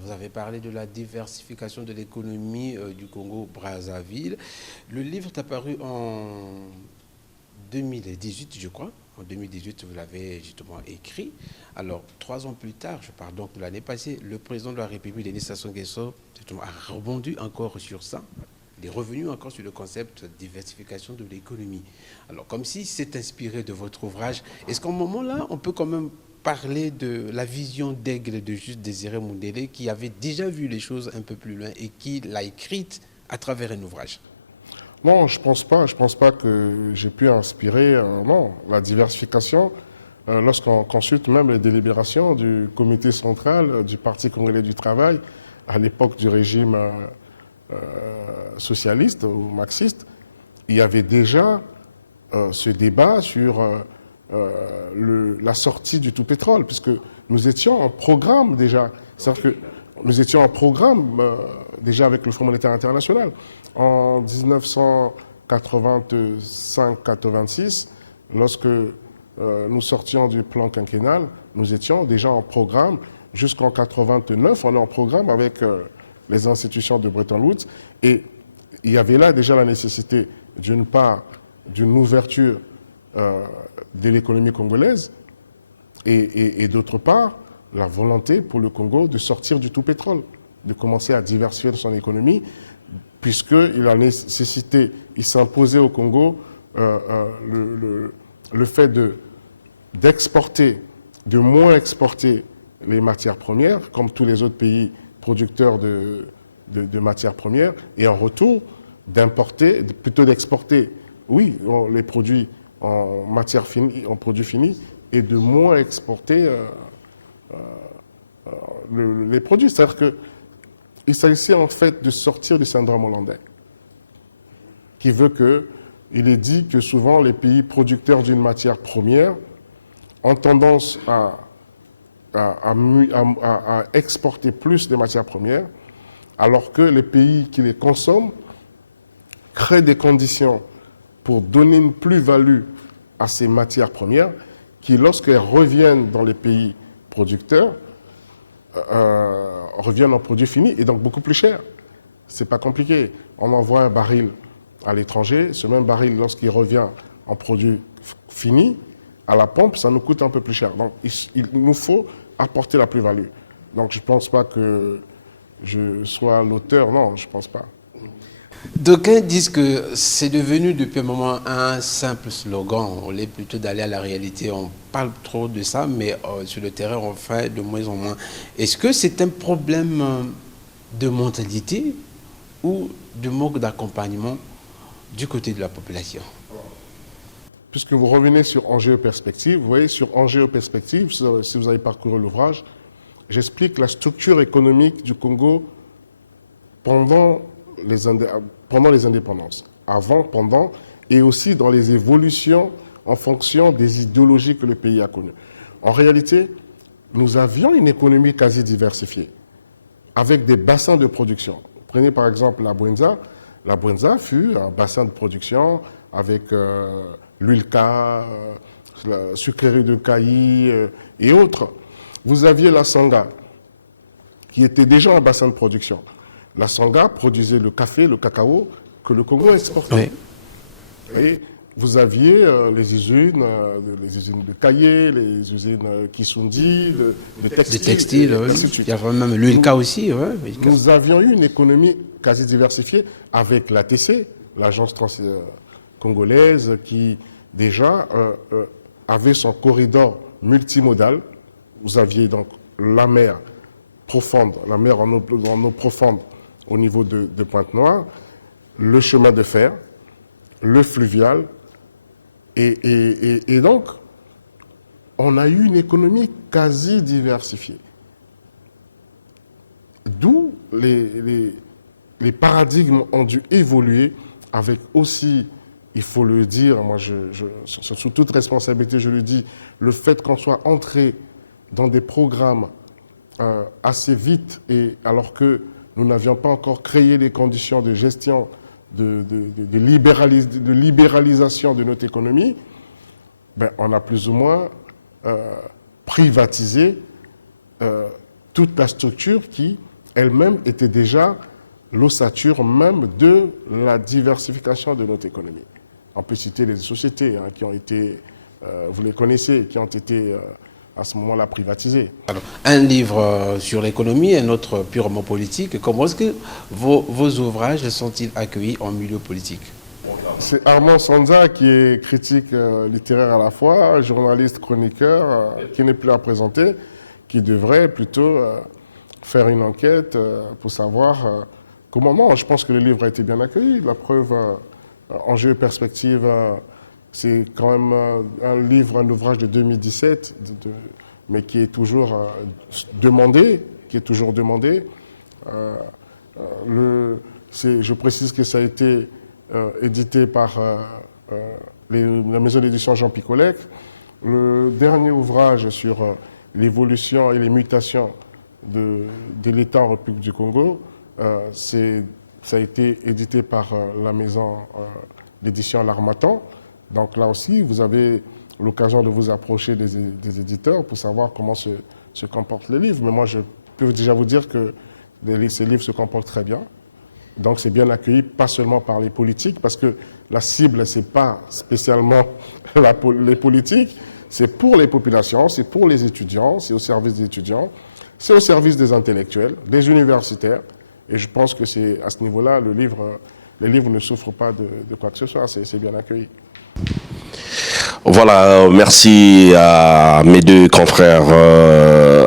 vous avez parlé de la diversification de l'économie du Congo-Brazzaville. Le livre est apparu en 2018, je crois. En 2018, vous l'avez justement écrit. Alors, 3 ans plus tard, je parle donc de l'année passée, le président de la République, Denis Sassou Nguesso, a rebondi encore sur ça. Il est revenu encore sur le concept de diversification de l'économie. Alors, comme si c'est inspiré de votre ouvrage, est-ce qu'à un moment-là, on peut quand même parler de la vision d'Aigle de Juste Désiré Mundélé, qui avait déjà vu les choses un peu plus loin et qui l'a écrite à travers un ouvrage? Non, je pense pas. Je pense pas que j'ai pu inspirer. Non, la diversification. Lorsqu'on consulte même les délibérations du comité central du Parti congolais du travail, à l'époque du régime socialiste ou marxiste, il y avait déjà ce débat sur la sortie du tout pétrole, puisque nous étions en programme déjà. C'est-à-dire que nous étions en programme déjà avec le Fonds monétaire international. En 85-86, lorsque nous sortions du plan quinquennal, nous étions déjà en programme. Jusqu'en 89, on est en programme avec les institutions de Bretton Woods. Et il y avait là déjà la nécessité, d'une part, d'une ouverture de l'économie congolaise et d'autre part, la volonté pour le Congo de sortir du tout pétrole, de commencer à diversifier son économie, puisqu'il a nécessité, il s'imposait au Congo le fait d'exporter, de moins exporter les matières premières, comme tous les autres pays producteurs de matières premières, et en retour d'importer, plutôt d'exporter, oui, les produits en matière finie, en produits finis, et de moins exporter les produits. C'est-à-dire qu'il s'agissait en fait de sortir du syndrome hollandais, qui veut il est dit que souvent les pays producteurs d'une matière première ont tendance à exporter plus de matières premières, alors que les pays qui les consomment créent des conditions pour donner une plus-value à ces matières premières qui, lorsqu'elles reviennent dans les pays producteurs, reviennent en produits finis et donc beaucoup plus cher. C'est pas compliqué. On envoie un baril à l'étranger, ce même baril, lorsqu'il revient en produit fini, à la pompe, ça nous coûte un peu plus cher. Donc il nous faut apporter la plus-value. Donc je ne pense pas que je sois l'auteur, non, je ne pense pas. D'aucuns disent que c'est devenu depuis un moment un simple slogan. On est plutôt d'aller à la réalité. On parle trop de ça, mais sur le terrain, on fait de moins en moins. Est-ce que c'est un problème de mentalité ou de manque d'accompagnement du côté de la population? Puisque vous revenez sur Enjeux Perspectives, vous voyez, sur Enjeux Perspectives, si vous avez parcouru l'ouvrage, j'explique la structure économique du Congo pendant les indépendances, avant, pendant, et aussi dans les évolutions en fonction des idéologies que le pays a connues. En réalité, nous avions une économie quasi diversifiée, avec des bassins de production. Prenez par exemple la Bwenza. La Bwenza fut un bassin de production avec l'huilka, la sucrerie de Cailly et autres. Vous aviez la Sangha, qui était déjà un bassin de production. La Sangha produisait le café, le cacao, que le Congo exportait. Oui. Et vous aviez les usines de Kaye, les usines Kisundi, de textiles. Des textiles, oui. Il y avait même l'ULCA aussi. Ouais, nous avions eu une économie quasi diversifiée avec l'ATC, l'agence congolaise, qui déjà avait son corridor multimodal. Vous aviez donc la mer profonde, la mer en eau profonde au niveau de Pointe-Noire, le chemin de fer, le fluvial, et donc on a eu une économie quasi diversifiée. D'où les paradigmes ont dû évoluer avec aussi, il faut le dire, moi sous toute responsabilité je le dis, le fait qu'on soit entré dans des programmes assez vite, et alors que nous n'avions pas encore créé les conditions de gestion, de libéralisation de notre économie, ben, on a plus ou moins privatisé toute la structure qui, elle-même, était déjà l'ossature même de la diversification de notre économie. On peut citer les sociétés qui ont été, vous les connaissez, qui ont été à ce moment-là privatisées. Alors, un livre sur l'économie, un autre purement politique. Comment est-ce que vos ouvrages sont-ils accueillis en milieu politique? C'est Armand Sanza qui est critique littéraire à la fois, journaliste, chroniqueur, qui n'est plus à présenter, qui devrait plutôt faire une enquête pour savoir comment. Non, je pense que le livre a été bien accueilli. La preuve, Enjeux et Perspectives, c'est quand même un ouvrage de 2017, mais qui est toujours demandé, je précise que ça a été édité par la maison d'édition Jean Picolec. Le dernier ouvrage sur l'évolution et les mutations de l'État en République du Congo, ça a été édité par la maison l'édition L'Harmattan. Donc là aussi, vous avez l'occasion de vous approcher des éditeurs pour savoir comment se comportent les livres. Mais moi, je peux déjà vous dire que ces livres se comportent très bien. Donc c'est bien accueilli, pas seulement par les politiques, parce que la cible, ce n'est pas spécialement les politiques, c'est pour les populations, c'est pour les étudiants, c'est au service des étudiants, c'est au service des intellectuels, des universitaires. Et je pense que c'est à ce niveau-là, les livres ne souffrent pas de quoi que ce soit, c'est bien accueilli. Voilà, merci à mes deux confrères,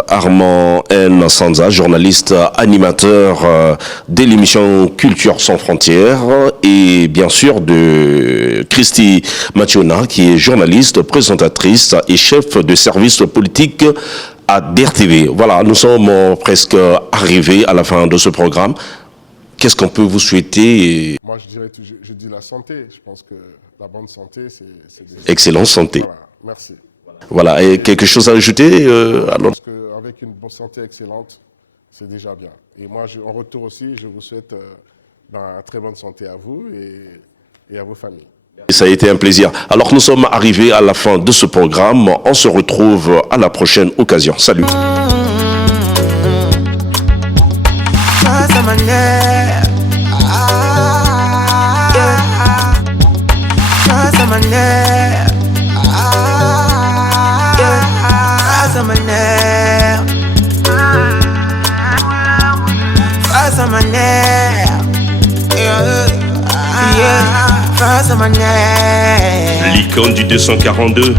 Armand N. Sanza, journaliste animateur de l'émission Culture sans frontières, et bien sûr de Christy Machiona, qui est journaliste, présentatrice et chef de service politique à DRTV. Voilà, nous sommes presque arrivés à la fin de ce programme. Qu'est-ce qu'on peut vous souhaiter? Moi, je dis la santé. Je pense que la bonne santé, c'est... Excellente santé. Voilà, merci. Voilà, et quelque chose à ajouter Je pense qu'avec une bonne santé excellente, c'est déjà bien. Et moi, en retour aussi, je vous souhaite très bonne santé à vous et à vos familles. Ça a été un plaisir. Alors, nous sommes arrivés à la fin de ce programme. On se retrouve à la prochaine occasion. Salut. L'icône du 242.